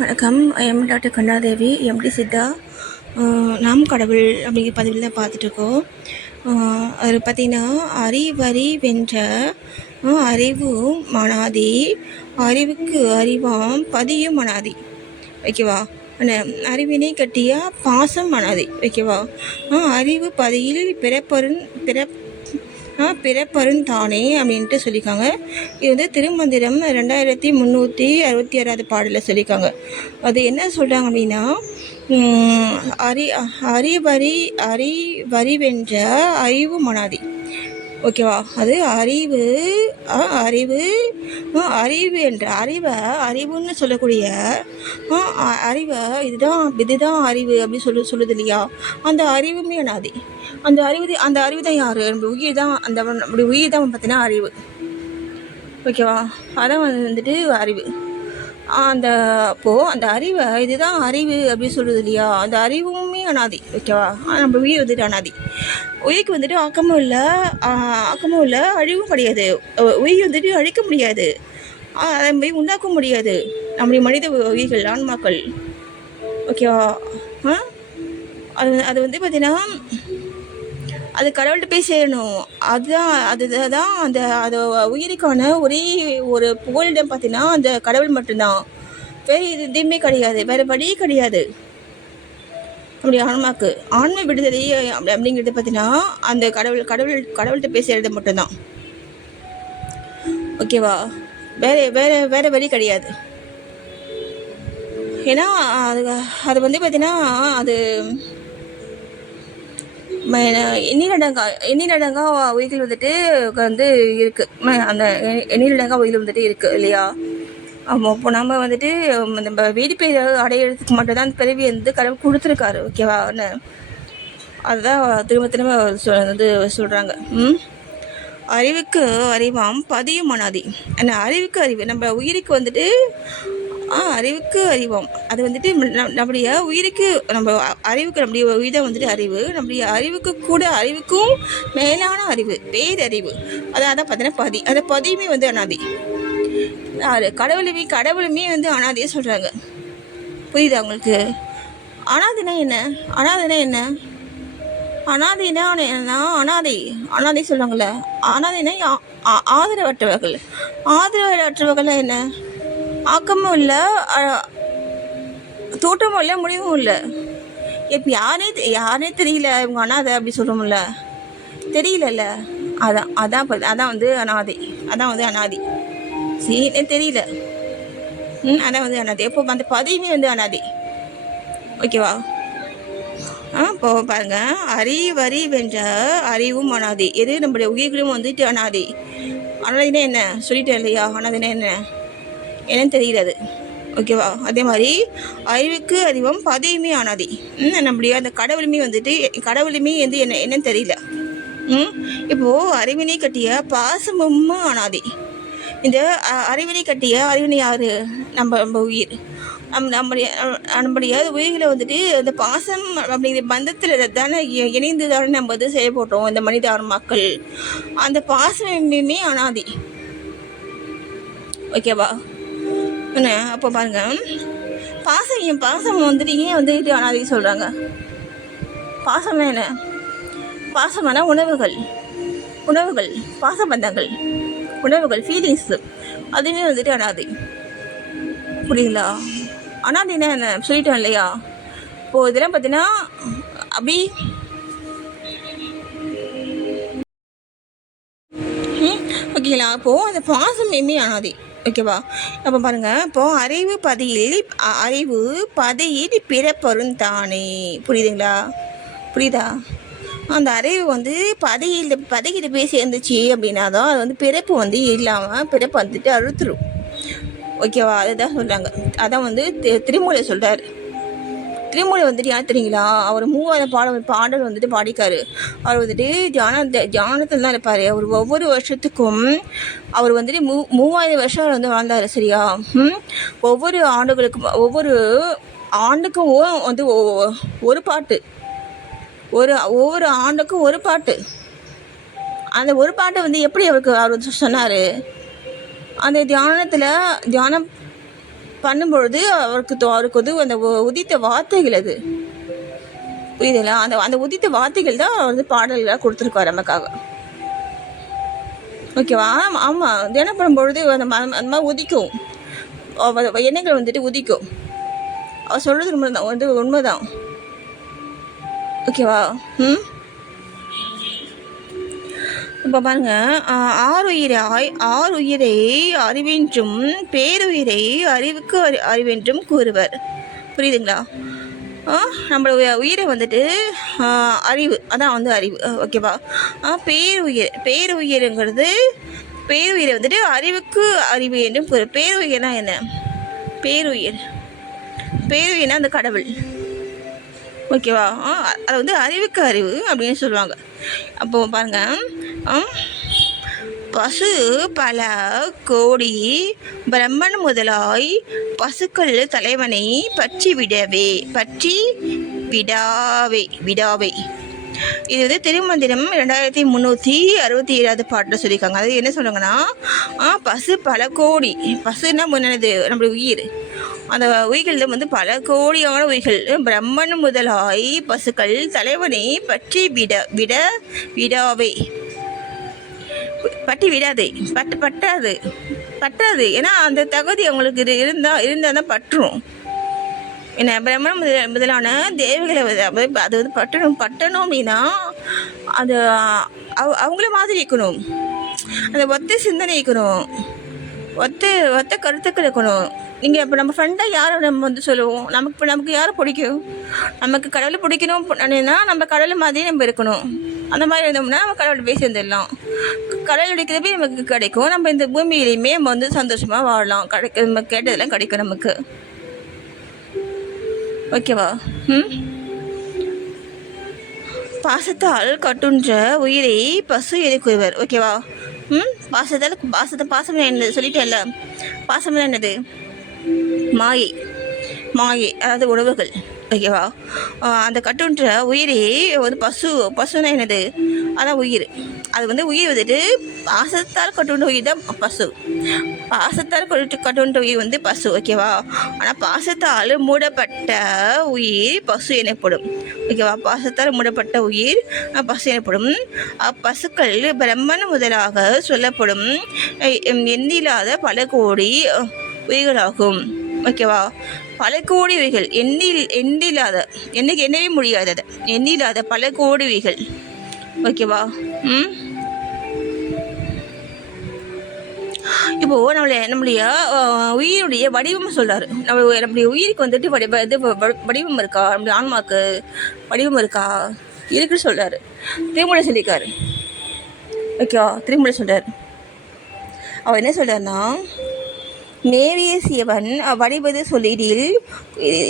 வணக்கம். M doctor Kannadevi, MD Siddha. நாம் கடவுள் அப்படிங்கிற பதிவில் தான் பார்த்துட்ருக்கோம். அதில் பார்த்திங்கன்னா, அறிவறி வென்ற அறிவு மனாதி, அறிவுக்கு அறிவாம் பதியும் மனாதி. ஓகேவா? அறிவினை கட்டிய பாசம் மனாதி. ஓகேவா? அறிவு பதியில் பிறப்பருந்தானே அப்படின்ட்டு சொல்லியிருக்காங்க. இது வந்து திருமந்திரம் 2366 பாடலில் சொல்லியிருக்காங்க. அது என்ன சொல்கிறாங்க அப்படின்னா, அறிவறிவென்ற அறிவு மனாதி. ஓகேவா? அது அறிவு என்ற அறிவுன்னு சொல்லக்கூடிய அறிவை இதுதான் அறிவு அப்படின்னு சொல்லுது இல்லையா? அந்த அறிவுமே அனாதி. அந்த அறிவு தான் யார்? நம்ம உயிர் தான். நம்முடைய உயிர் தான் பார்த்தீங்கன்னா அறிவு. ஓகேவா? அதான் வந்துட்டு அறிவு. அந்த அறிவை இதுதான் அறிவு அப்படின்னு சொல்லுது இல்லையா? அந்த அறிவுமே அனாதி. ஓகேவா? நம்ம உயிர் வந்துட்டு அனாதி. உயிருக்கு வந்துட்டு ஆக்கமும் இல்லை, அழிவும் கிடையாது. உயிர் வந்துட்டு அழிக்க முடியாது, அதை போய் உண்டாக்க முடியாது. நம்முடைய மனித உயிர்கள், ஆன்மாக்கள். ஓகேவா? அது வந்து பார்த்தீங்கன்னா, அது கடவுள்கிட்ட போய் சேரணும். அதுதான் அது உயிருக்கான ஒரே ஒரு புகலிடம் பார்த்தீங்கன்னா அந்த கடவுள் மட்டும்தான். வேறு எதுவுமே கிடையாது, வேறு வழியே கிடையாது. அப்படி ஆன்மாக்கு ஆன்மை விடுதலை அப்படிங்கிறது பார்த்தீங்கன்னா அந்த கடவுள்கிட்ட போய் சேர்றது மட்டும்தான். ஓகேவா? வேற வழி கிடையாது. ஏன்னா அது வந்து பார்த்தீங்கன்னா அது எண்ணிலடங்கா உயிர்கள் வந்துட்டு வந்து இருக்குது. அந்த எண்ணிலடங்கா உயிர்கள் வந்துட்டு இருக்குது இல்லையா? ஆமாம். இப்போ நம்ம வந்துட்டு நம்ம வீடு பேர் அடையிறதுக்கு மட்டும்தான் அந்த பிறவி வந்து கடவுள் கொடுத்துருக்காரு. ஓகேவா? அதுதான் திரும்ப வந்து சொல்கிறாங்க. அறிவுக்கு அறிவாம் பதியும் மனாதி. அறிவுக்கு அறிவு நம்ம உயிருக்கு வந்துட்டு அறிவுக்கு அறிவோம். அது வந்துட்டு நம்முடைய உயிருக்கு நம்ம உயிர் தான் வந்துட்டு அறிவு. நம்முடைய அறிவுக்கும் மேலான அறிவு, பேரறிவு. அதான் பார்த்தீங்கன்னா பதி. அந்த பதியுமே வந்து அனாதி. கடவுளுமே வந்து அனாதியே சொல்கிறாங்க. புரியுதா உங்களுக்கு? அனாதினா என்ன? அனாதை சொல்லுவாங்கள்ல. அனாதைனா ஆதரவற்றவர்கள் என்ன? ஆக்கமும் இல்லை, தோற்றமும் இல்லை, முடிவும் இல்லை. இப்போ யாரே தெரியல, இவங்க அனாதை அப்படி சொல்கிறோம்ல, தெரியலல்ல. அதான் வந்து அனாதி. சரி, தெரியல. அதான் வந்து அனாதி. எப்போ அந்த பதவியுமே வந்து அனாதி. ஓகேவா? இப்போ பாருங்க, அறிவறி வென்ற அறிவும் அனாதி. எது? நம்மளுடைய உயிர்களும் வந்துட்டு அனாதி. அனாதினா என்ன சொல்லிட்டேன் இல்லையா? அனாதினா என்னன்னு தெரியல அது. ஓகேவா? அதே மாதிரி அறிவுக்கு அறிவும் பதியுமே அனாதி. நம்முடைய அந்த கடவுளுமே வந்து என்னன்னு தெரியல. இப்போது அறிவினை கட்டிய பாசமும் அனாதி. இந்த அறிவினை கட்டிய அறிவினை யார்? நம்ம உயிர். நம்முடைய உயிர்களை வந்துட்டு இந்த பாசம் அப்படிங்கிற பந்தத்தில் தானே இணைந்து தானே நம்ம வந்து செயல்படுறோம் இந்த மனித ஆன்மாக்கள். அந்த பாசமே அனாதி. ஓகேவா? அப்போ பாருங்க, பாசம் வந்துட்டு ஏன் வந்துட்டு அனாதி சொல்கிறாங்க? பாசம் என்ன? பாசமான உணவுகள், பாசபந்தங்கள், உணவுகள், ஃபீலிங்ஸு, அதுவுமே வந்துட்டு அனாதி. புரியுங்களா? அனாதினா என்ன சொல்லிட்டோம் இல்லையா? இப்போது இதெல்லாம் பார்த்தீங்கன்னா அப்படி ஓகேங்களா? அப்போது அந்த பாசமே அனாதி. ஓகேவா? அப்போ பாருங்கள், இப்போது அறிவு பதியில் பிறப்பருந்தானே. புரியுதா? அந்த அறிவு வந்து பதிகிட்ட போய் சேர்ந்துச்சு அப்படின்னா தான் அது வந்து பிறப்பு வந்து இல்லாமல் பிறப்பு வந்துட்டு அழுத்துரும். ஓகேவா? அதுதான் சொல்கிறாங்க. அதான் வந்து திருமூலை சொல்கிறார். திருமூலை வந்துட்டு யார் தெரியுங்களா? அவர் 3000 பாடல் வந்துட்டு பாடிக்காரு. அவர் வந்துட்டு தியானத்தில் தான் இருப்பார். அவர் ஒவ்வொரு வருஷத்துக்கும் அவர் வந்துட்டு 3000 வருஷம் வந்து வாழ்ந்தார். சரியா? ஒவ்வொரு ஆண்டுக்கும் வந்து ஒரு பாட்டு, ஒவ்வொரு ஆண்டுக்கும் ஒரு பாட்டு. அந்த ஒரு பாட்டை வந்து எப்படி அவர் சொன்னார்? அந்த தியானம் பண்ணும்பொழுது அவருக்கு வந்து அந்த உதித்த வார்த்தைகள் அது புரியுதுங்களா? அந்த அந்த உதித்த வார்த்தைகள் தான் அவர் வந்து பாடல்களாக கொடுத்துருக்காரு நமக்காக. ஓகேவா? ஆமாம், தியானம் பண்ணும்பொழுது அந்த அந்த மாதிரி உதிக்கும், எண்ணங்கள் வந்துட்டு உதிக்கும். அவர் சொல்கிறது வந்து உண்மைதான். ஓகேவா? இப்போ பாருங்க, ஆறுயிரை அறிவென்றும் பேருயிரை அறிவுக்கு அறிவென்றும் கூறுவர். புரியுதுங்களா? நம்மளோட உயிரை வந்துட்டு அறிவு, அதான் வந்து அறிவு. ஓகேவா? பேருயிர்ங்கிறது பேருயிரை வந்துட்டு அறிவுக்கு அறிவு என்றும் கூறு. பேருயிர்னா என்ன? பேருயிர்னா அந்த கடவுள். ஓகேவா? அது வந்து அறிவுக்கு அறிவு அப்படின்னு சொல்லுவாங்க. அப்போது பாருங்கள், பசு பல கோடி பிரம்மன் முதலாய் பசுக்கள் தலைவனை பற்றி விடாவே. இது வந்து திருமந்திரம் 2367 பாட்டில் சொல்லியிருக்காங்க. அது என்ன சொல்லுவாங்கன்னா, பசு பல கோடி, பசுன்னா முன்னது நம்மளுடைய உயிர், அந்த உயிர்கள் வந்து பல கோடியான உயிர்கள் பிரம்மன் முதலாய் பசுக்கள் தலைவனை பற்றி விடாவே. பட்டி விடாதே, பட்டாது. ஏன்னா அந்த தகுதி அவங்களுக்கு இருந்தால் தான் பற்றும். என்ன, பிரம்மன் முதலான தேவகளை அது வந்து பட்டணும் அப்படின்னா அது அவங்கள மாதிரி இருக்கணும். அந்த ஒத்த சிந்தனை இருக்கணும், ஒத்த கருத்துக்கள் இருக்கணும். நீங்கள் இப்போ நம்ம ஃப்ரெண்டாக யாரை நம்ம வந்து சொல்லுவோம், நமக்கு யாரை பிடிக்கும்? நமக்கு கடவுளை பிடிக்கணும் அப்படின்னா நம்ம கடவுளை மாதிரி நம்ம இருக்கணும். அந்த மாதிரி இருந்தோம்னா நம்ம கடவுளை போய் சேர்ந்துடலாம். கடவுள் கிடைக்கிறப்ப நமக்கு கிடைக்கும். நம்ம இந்த பூமியிலையுமே நம்ம வந்து சந்தோஷமாக வாழலாம். நம்ம கேட்டதெல்லாம் கிடைக்கும் நமக்கு. ஓகேவா? பாசத்தால் கட்டுன்ற உயிரை பசு எரிக்குவர். ஓகேவா? பாசம் என்னது சொல்லிட்டேன்ல. பாசம் என்னது? மாயை, அதாவது உணவுகள். ஓகேவா? அந்த கட்டுன்ற உயிரே வந்து பசுனா என்னது? அதான் உயிர். அது வந்து உயிர் வந்துட்டு பாசத்தால் கட்டுன்ற உயிர் தான் பசு. பாசத்தால் கட்டுன்ற உயிர் வந்து பசு. ஓகேவா? ஆனால் பாசத்தால் மூடப்பட்ட உயிர் பசு எனப்படும். ஓகேவா? பாசத்தால் மூடப்பட்ட உயிர் பசு எனப்படும். பசுக்கள் பிரம்மன் முதலாக சொல்லப்படும் எண்ணில்லாத பல கோடி உயிர்களாகும். ஓகேவா? பல கோடி உயிர்கள், எண்ணில்லாத, எண்ணவே முடியாதது, எண்ணில்லாத பல கோடி உயிர்கள். ஓகேவா? இப்போது நம்மளுடைய உயிருடைய வடிவம் சொல்கிறாரு. நம்மளுடைய உயிருக்கு வந்துட்டு வடிவம் இருக்கா? நம்மளுடைய ஆன்மாவுக்கு வடிவம் இருக்கா? இருக்குன்னு சொல்கிறாரு. திருமூலர் சொல்லியிருக்காரு. ஓகேவா? திருமூலர் சொல்கிறார். அவர் என்ன சொல்கிறாருன்னா, மேவிய சிவன் வடிவது சொல்லிடில்.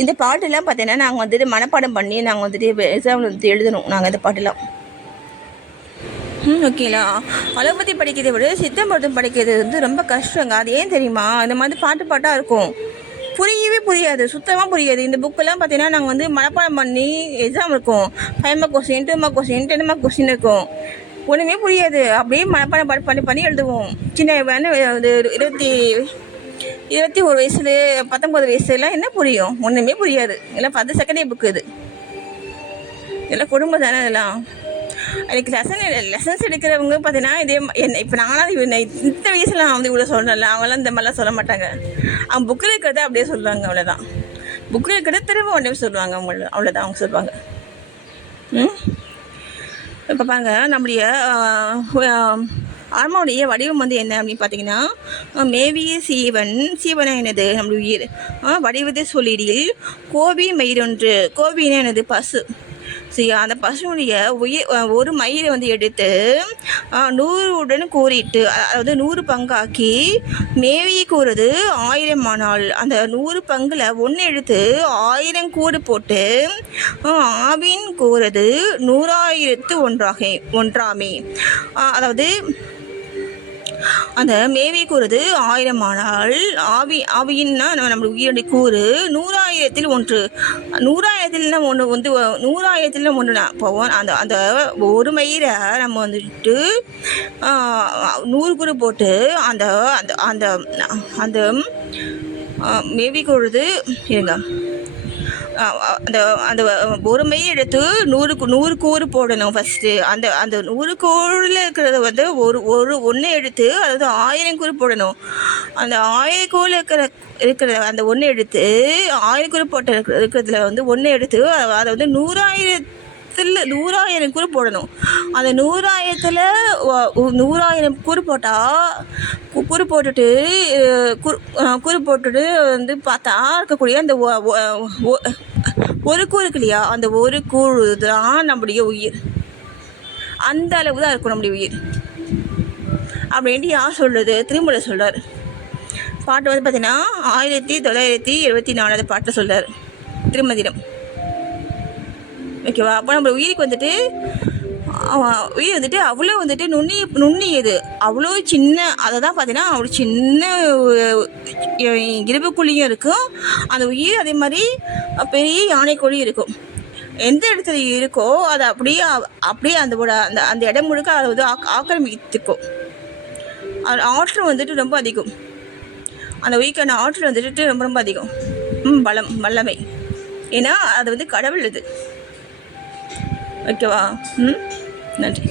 இந்த பாட்டெல்லாம் பார்த்தீங்கன்னா நாங்கள் வந்துட்டு மனப்பாடம் பண்ணி நாங்கள் வந்துட்டு எக்ஸாமில் வந்துட்டு எழுதணும். நாங்கள் இந்த பாட்டெல்லாம் ஓகேங்களா? அலோபதி படிக்கிறதை விட சித்த மருத்துவம் படிக்கிறது வந்து ரொம்ப கஷ்டங்க. அது ஏன் தெரியுமா? இந்த மாதிரி பாட்டாக இருக்கும், புரியாது, சுத்தமாக புரியாது. இந்த புக்கெல்லாம் பார்த்தீங்கன்னா நாங்கள் வந்து மனப்பாடம் பண்ணி எக்ஸாம் இருக்கும். 5 mark question, 2 mark question, 10 mark question இருக்கும். ஒன்றுமே புரியாது. அப்படியே மனப்பாடம் பண்ணி எழுதுவோம். சின்ன 21 வயசுல 19 வயசுலாம் என்ன புரியும்? ஒன்றுமே புரியாது. எல்லாம் 10 செகண்டே புக்கு. இது எல்லாம் குடும்பம் தானே. இதெல்லாம் எனக்கு லெசன்ஸ் எடுக்கிறவங்க பார்த்தீங்கன்னா இதே என்ன. இப்போ நானும் இந்த வயசில் நான் வந்து இவ்வளோ சொல்கிறேன்ல, அவங்களாம் இந்த மாதிரிலாம் சொல்ல மாட்டாங்க. அவங்க புக்கில் இருக்கிறத அப்படியே சொல்லுவாங்க. அவ்வளோதான். புக்கில் இருக்கிறத திரும்ப உடனே சொல்லுவாங்க. அவ்வளோதான் அவங்க சொல்லுவாங்க. இப்போ பாருங்க, நம்முடைய ஆன்மாவுடைய வடிவம் வந்து என்ன அப்படின்னு பார்த்தீங்கன்னா, மேவிய சீவனா என்னது? நம்மளுடைய உயிர் வடிவத்தை சொல்லிடில் கோபி மயிரொன்று. கோபின்னா என்னது? பசு. சரி, அந்த பசுனுடைய ஒரு மயிரை வந்து எடுத்து 100 கூறிட்டு, அதாவது 100 பங்காக்கி மேவியை கூறுறது 1000 ஆனால் அந்த 100 பங்கில் 1 எடுத்து 1000 கூறு போட்டு ஆவின் கூறுறது 100,001 ஒன்றாமே. அதாவது அந்த மேவி கூறுது 1000 ஆனால் ஆவியின்னா நம்ம உயிருடைய கூறு 100,000 1. 100,000 ஒன்று வந்து 100,000 ஒன்றுனா போவோம். அந்த ஒரு மயிரை நம்ம வந்துட்டு 100 கூறு போட்டு அந்த அந்த அந்த மேவி கூறுது இருங்க. அந்த அந்த ஒரு மெய் எடுத்து 100 கூறு போடணும் ஃபஸ்ட்டு. அந்த அந்த 100 கூறில் இருக்கிறத வந்து ஒன்று எடுத்து அதாவது 1000 கூறு போடணும். அந்த 1000 கூறில் இருக்கிற அந்த ஒன்று எடுத்து 1000 கூறு போட்ட இருக்கிறதுல வந்து ஒன்று எடுத்து அதை வந்து 100,000 கூறு போடணும். அந்த 100,000ல் 100,000 கூறு போட்டுட்டு வந்து பார்த்தா இருக்கக்கூடிய அந்த ஒரு கூறு இருக்கு இல்லையா, அந்த ஒரு கூறு தான் நம்முடைய உயிர். அந்த அளவு தான் இருக்கும் நம்முடைய உயிர் அப்படின்ட்டு யார் சொல்கிறது? திருமூலர் சொல்கிறார். பாட்டு வந்து பார்த்தீங்கன்னா 1974 பாட்டில் சொல்கிறார் திருமந்திரம். ஓகேவா? அப்போ நம்ம உயிருக்கு வந்துட்டு உயிர் வந்துட்டு அவ்வளோ வந்துட்டு நுண்ணியது, அவ்வளோ சின்ன. அதை தான் பார்த்தீங்கன்னா அவ்வளோ சின்ன இரும்புக்குழியும் இருக்கும் அந்த உயிர். அதே மாதிரி பெரிய யானைக்குழியும் இருக்கும். எந்த இடத்துல இருக்கோ அதை அப்படியே அந்த இடம் முழுக்க அதை வந்து ஆக்கிரமித்துக்கும். அது ஆற்றல் வந்துட்டு ரொம்ப அதிகம். அந்த உயிர்க்கான ஆற்றல் வந்துட்டு ரொம்ப ரொம்ப அதிகம். வல்லமை. ஏன்னா அது வந்து கடவுள் இது. ஓகேவா? நன்றி.